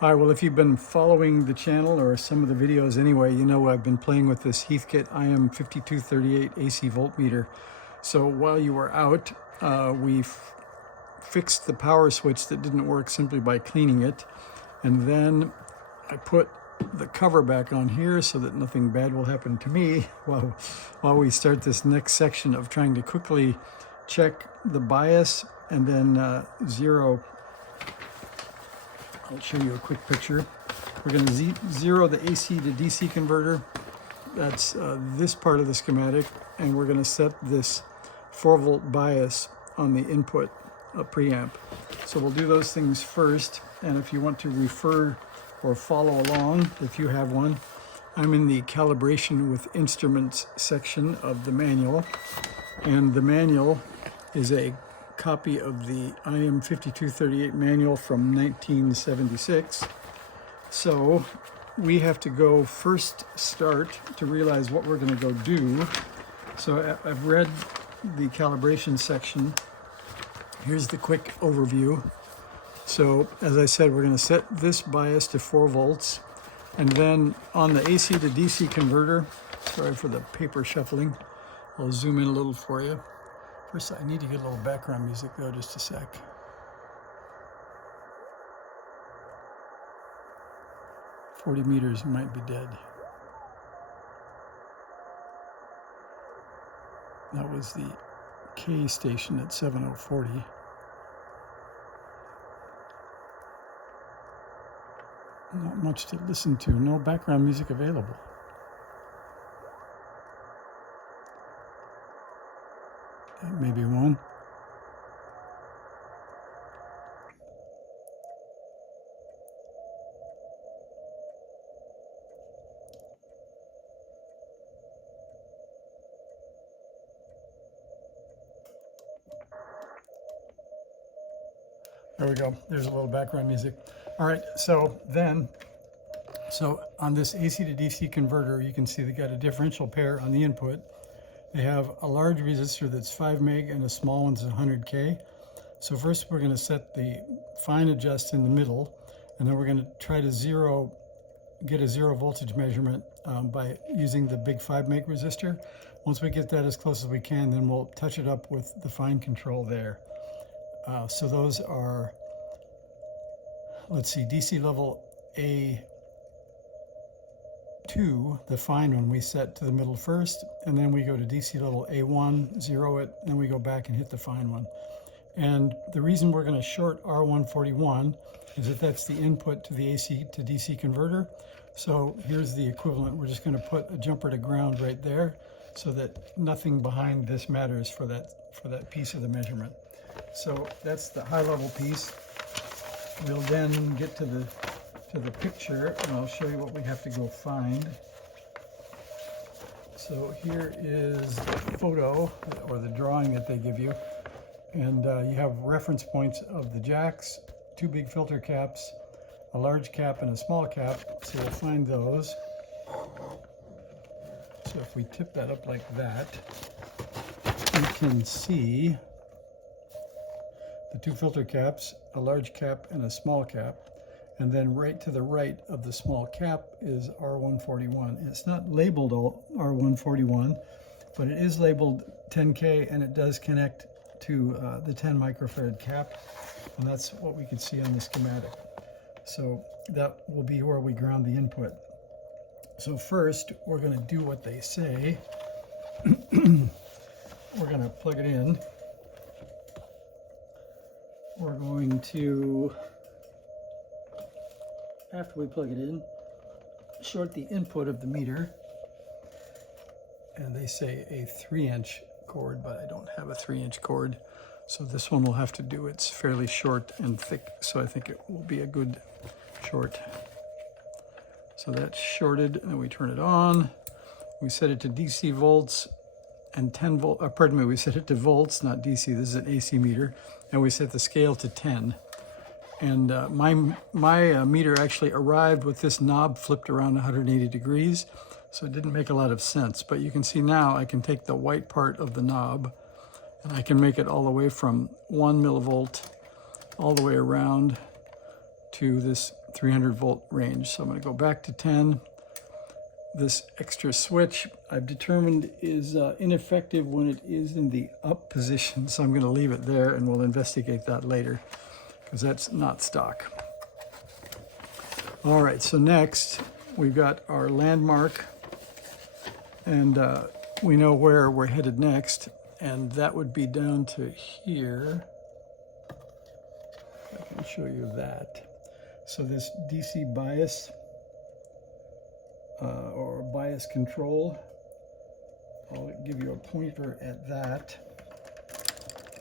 Hi, well, if you've been following the channel or some of the videos anyway, you know I've been playing with this Heathkit IM-5238 AC voltmeter. So while you were out, we fixed the power switch that didn't work simply by cleaning it. And then I put the cover back on here so that nothing bad will happen to me while we start this next section of trying to quickly check the bias and then zero. I'll show you a quick picture. We're going to zero the AC to DC converter. That's this part of the schematic, and we're going to set this 4-volt bias on the input preamp. So we'll do those things first, and if you want to refer or follow along, if you have one, I'm in the calibration with instruments section of the manual, and the manual is a copy of the IM-5238 manual from 1976. So we have to go first start to realize what we're going to go do. So I've read the calibration section. Here's the quick overview. So as I said, we're going to set this bias to 4 volts, and then on the AC to DC converter, sorry for the paper shuffling, I'll zoom in a little for you. First, I need to get a little background music though, just a sec. "40 meters might be dead." That was the K station at 7040. Not much to listen to, no background music available. Maybe one. There we go. There's a little background music. All right, so on this AC to DC converter, you can see they got a differential pair on the input. They have a large resistor that's 5 meg and a small one's 100K. So first we're going to set the fine adjust in the middle, and then we're going to try to get a zero voltage measurement by using the big 5 meg resistor. Once we get that as close as we can, then we'll touch it up with the fine control there. So those are, let's see, DC level A2, the fine one, we set to the middle first, and then we go to DC level A1, zero it, then we go back and hit the fine one. And the reason we're going to short R141 is that that's the input to the AC to DC converter. So here's the equivalent. We're just going to put a jumper to ground right there so that nothing behind this matters for that piece of the measurement. So that's the high level piece. We'll then get to the picture, and I'll show you what we have to go find. So here is the photo, or the drawing that they give you, and you have reference points of the jacks, 2 big filter caps, a large cap and a small cap, so we'll find those. So if we tip that up like that, you can see the 2 filter caps, a large cap and a small cap, and then right to the right of the small cap is R141. It's not labeled R141, but it is labeled 10K, and it does connect to the 10 microfarad cap, and that's what we can see on the schematic. So that will be where we ground the input. So first, we're going to do what they say. We're going to plug it in. We're going to, after we plug it in, short the input of the meter. And they say a 3-inch cord, but I don't have a 3-inch cord. So this one will have to do. It's fairly short and thick, so I think it will be a good short. So that's shorted, and we turn it on. We set it to DC volts and 10 volt, pardon me, we set it to volts, not DC. This is an AC meter, and we set the scale to 10. And my meter actually arrived with this knob flipped around 180 degrees, so it didn't make a lot of sense. But you can see now I can take the white part of the knob, and I can make it all the way from 1 millivolt all the way around to this 300 volt range. So I'm going to go back to 10. This extra switch I've determined is ineffective when it is in the up position. So I'm going to leave it there, and we'll investigate that later because that's not stock. All right, so next we've got our landmark, and we know where we're headed next, and that would be down to here. I can show you that. So this DC bias or bias control, I'll give you a pointer at that.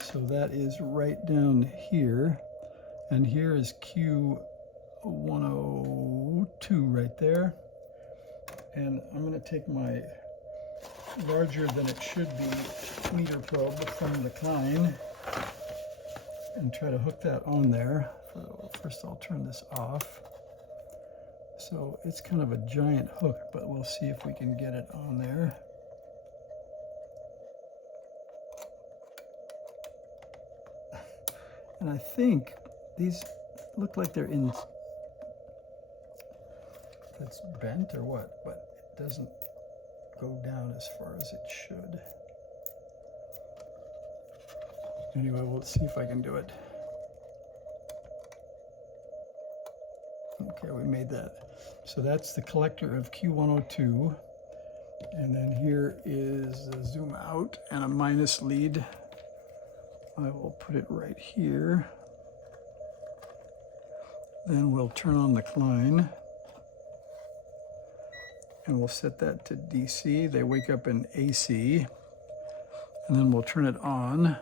So that is right down here, and here is Q102 right there. And I'm going to take my larger than it should be meter probe from the Klein and try to hook that on there. First I'll turn this off. So it's kind of a giant hook, but we'll see if we can get it on there. And I think these look like they're in, that's bent or what, but it doesn't go down as far as it should. Anyway, we'll see if I can do it. Okay, we made that. So that's the collector of Q102. And then here is a zoom out and a minus lead. I will put it right here. Then we'll turn on the Klein. And we'll set that to DC. They wake up in AC. And then we'll turn it on.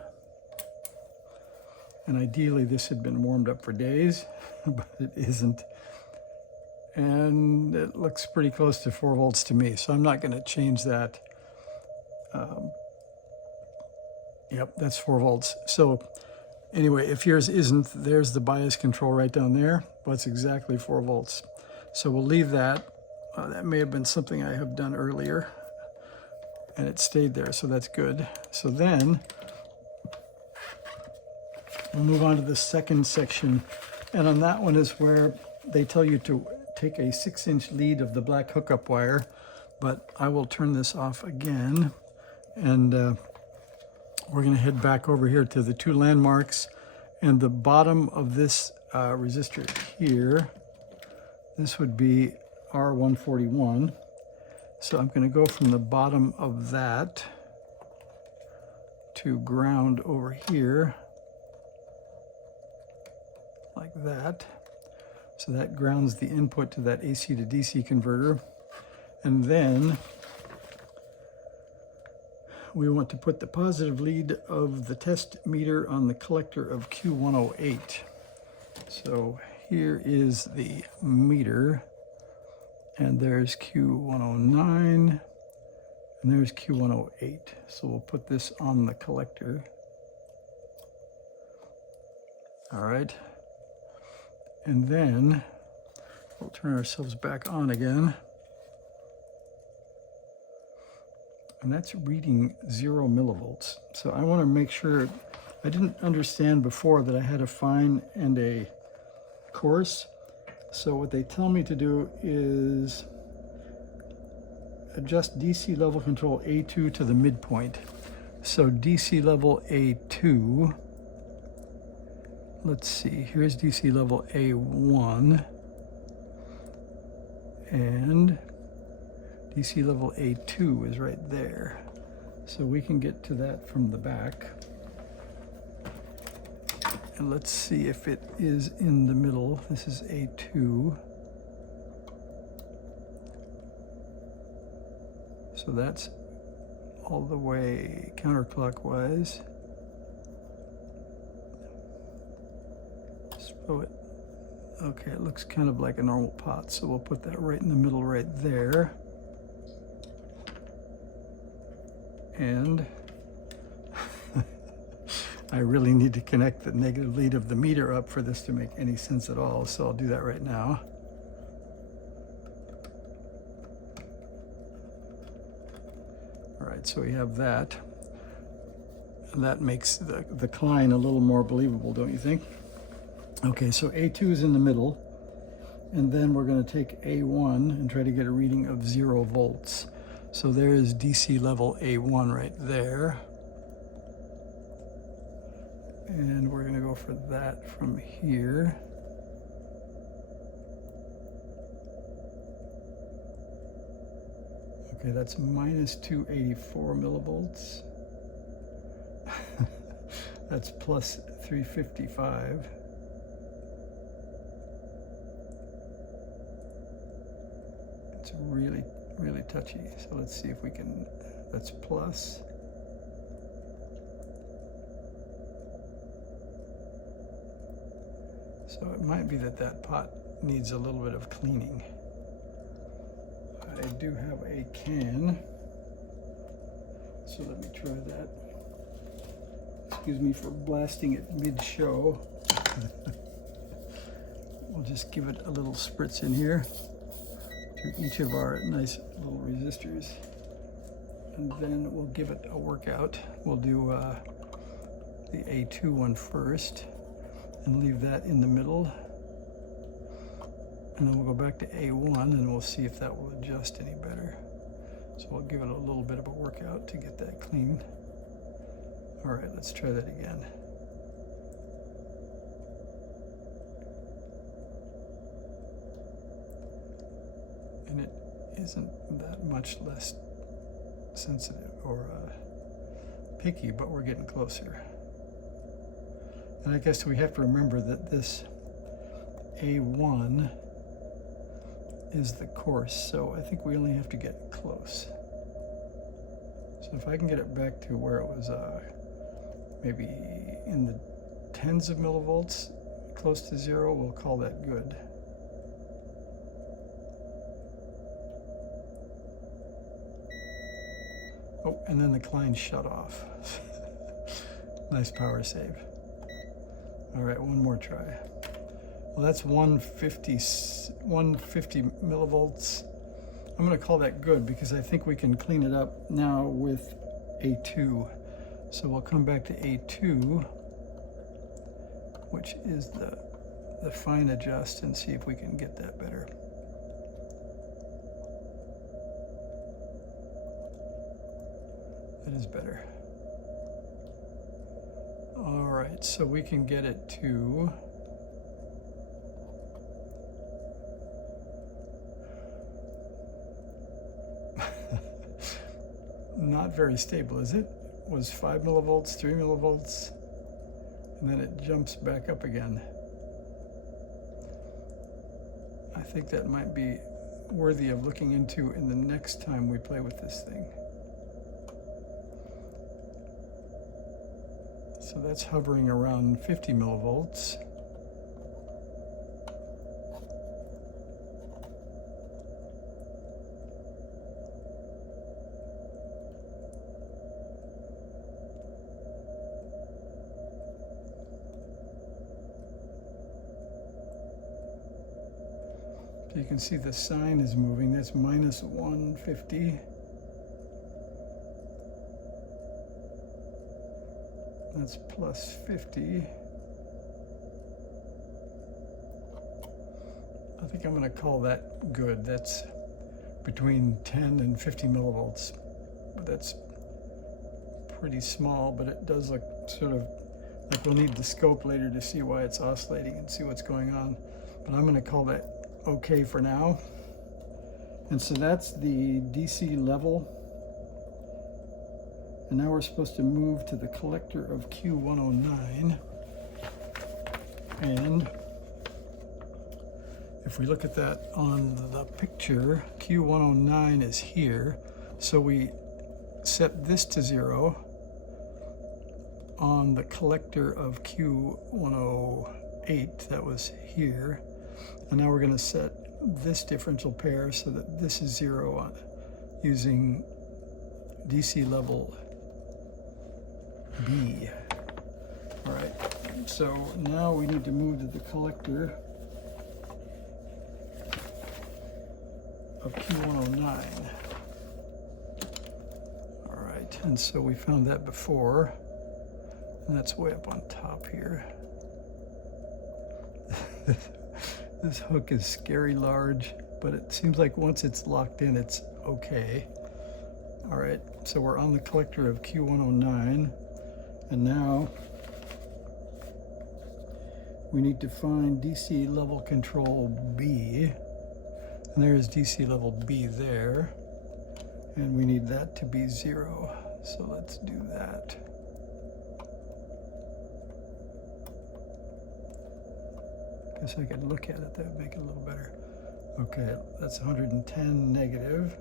And ideally this had been warmed up for days, but it isn't. And it looks pretty close to 4 volts to me, so I'm not going to change that. Yep, that's 4 volts. So anyway, if yours isn't, there's the bias control right down there, but it's exactly 4 volts. So we'll leave that. That may have been something I have done earlier, and it stayed there, so that's good. So then we'll move on to the second section, and on that one is where they tell you to take a 6-inch lead of the black hookup wire, but I will turn this off again, and we're going to head back over here to the 2 landmarks, and the bottom of this resistor here, this would be R141. So I'm going to go from the bottom of that to ground over here, like that. So that grounds the input to that AC to DC converter. And then we want to put the positive lead of the test meter on the collector of Q108. So here is the meter, and there's Q109, and there's Q108. So we'll put this on the collector. All right. And then we'll turn ourselves back on again. And that's reading 0 millivolts. So I want to make sure, I didn't understand before that I had a fine and a coarse. So what they tell me to do is adjust DC level control A2 to the midpoint. So DC level A2, let's see, here's DC level A1, and DC level A2 is right there. So we can get to that from the back. And let's see if it is in the middle. This is A2. So that's all the way counterclockwise. So it, okay, it looks kind of like a normal pot, so we'll put that right in the middle right there. And I really need to connect the negative lead of the meter up for this to make any sense at all, so I'll do that right now. All right, so we have that. And that makes the Klein a little more believable, don't you think? Okay, so A2 is in the middle, And then we're going to take A1 and try to get a reading of 0 volts. So there is DC level A1 right there. And we're going to go for that from here. Okay, that's minus 284 millivolts. That's plus 355. It's really, really touchy. So let's see if we can, that's plus. So it might be that that pot needs a little bit of cleaning. I do have a can, so let me try that. Excuse me for blasting it mid-show. We'll just give it a little spritz in here to each of our nice little resistors. And then we'll give it a workout. We'll do the A2 one first and leave that in the middle. And then we'll go back to A1 and we'll see if that will adjust any better. So we'll give it a little bit of a workout to get that clean. All right, let's try that again. And it isn't that much less sensitive or picky, but we're getting closer. And I guess we have to remember that this A1 is the coarse, so I think we only have to get close. So if I can get it back to where it was maybe in the tens of millivolts, close to 0, we'll call that good. Oh, and then the Klein shut off. Nice power save. All right, one more try. Well, that's 150 millivolts. I'm going to call that good because I think we can clean it up now with A2. So we'll come back to A2, which is the fine adjust, and see if we can get that better. That is better. All right, so we can get it to not very stable, is it? Was 5 millivolts, 3 millivolts, and then it jumps back up again. I think that might be worthy of looking into in the next time we play with this thing. So that's hovering around 50 millivolts. You can see the sign is moving. That's minus 150. That's plus 50. I think I'm going to call that good. That's between 10 and 50 millivolts. But that's pretty small, but it does look sort of like we'll need the scope later to see why it's oscillating and see what's going on. But I'm going to call that okay for now. And so that's the DC level. And now we're supposed to move to the collector of Q109. And if we look at that on the picture, Q109 is here. So we set this to 0 on the collector of Q108, that was here. And now we're going to set this differential pair so that this is 0 on, using DC level B. All right, so now we need to move to the collector of Q109. All right, and so we found that before, and that's way up on top here. This hook is scary large, but it seems like once it's locked in, it's okay. All right, so we're on the collector of Q109, and now we need to find DC level control B, and there's DC level B there, and we need that to be 0. So let's do that. Guess I could look at it, that would make it a little better. Okay, that's 110 negative.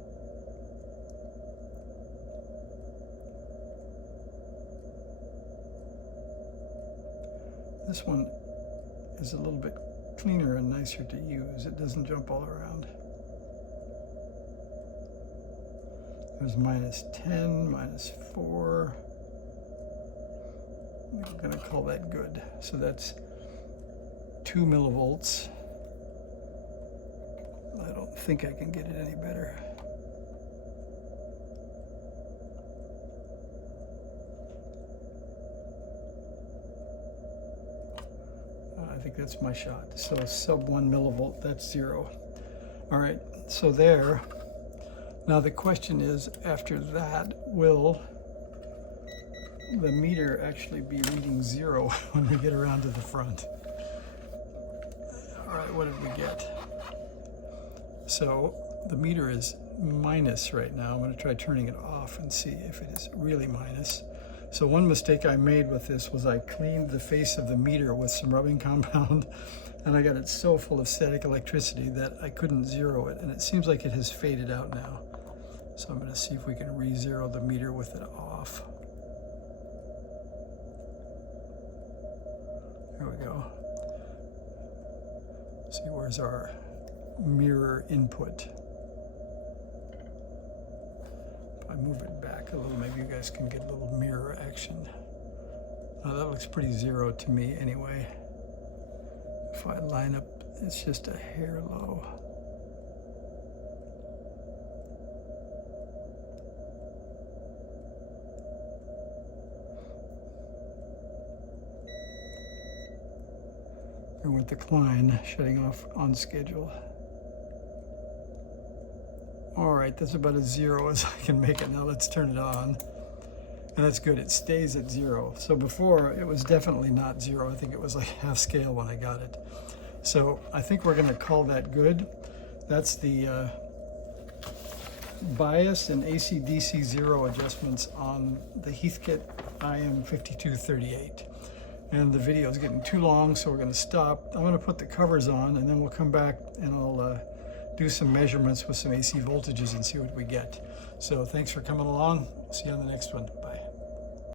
This one is a little bit cleaner and nicer to use. It doesn't jump all around. There's -10, -4. We're going to call that good. So that's 2 millivolts. I don't think I can get it any better. I think that's my shot. So sub 1 millivolt, that's 0. All right, so there. Now the question is, after that, will the meter actually be reading 0 when we get around to the front? All right, what did we get? So the meter is minus right now. I'm going to try turning it off and see if it is really minus. So one mistake I made with this was I cleaned the face of the meter with some rubbing compound, and I got it so full of static electricity that I couldn't zero it, and it seems like it has faded out now. So I'm going to see if we can re-zero the meter with it off. There we go. See, where's our mirror input? If I move it back a little, maybe you guys can get a little mirror action. That looks pretty 0 to me anyway. If I line up, it's just a hair low. And with the Klein shutting off on schedule. All right, that's about as 0 as I can make it. Now let's turn it on. And that's good, it stays at 0. So before, it was definitely not 0. I think it was like half scale when I got it. So I think we're gonna call that good. That's the bias and AC/DC 0 adjustments on the Heathkit IM-5238. And the video is getting too long, so we're going to stop. I'm going to put the covers on, and then we'll come back and I'll do some measurements with some AC voltages and see what we get. So thanks for coming along. See you on the next one. Bye.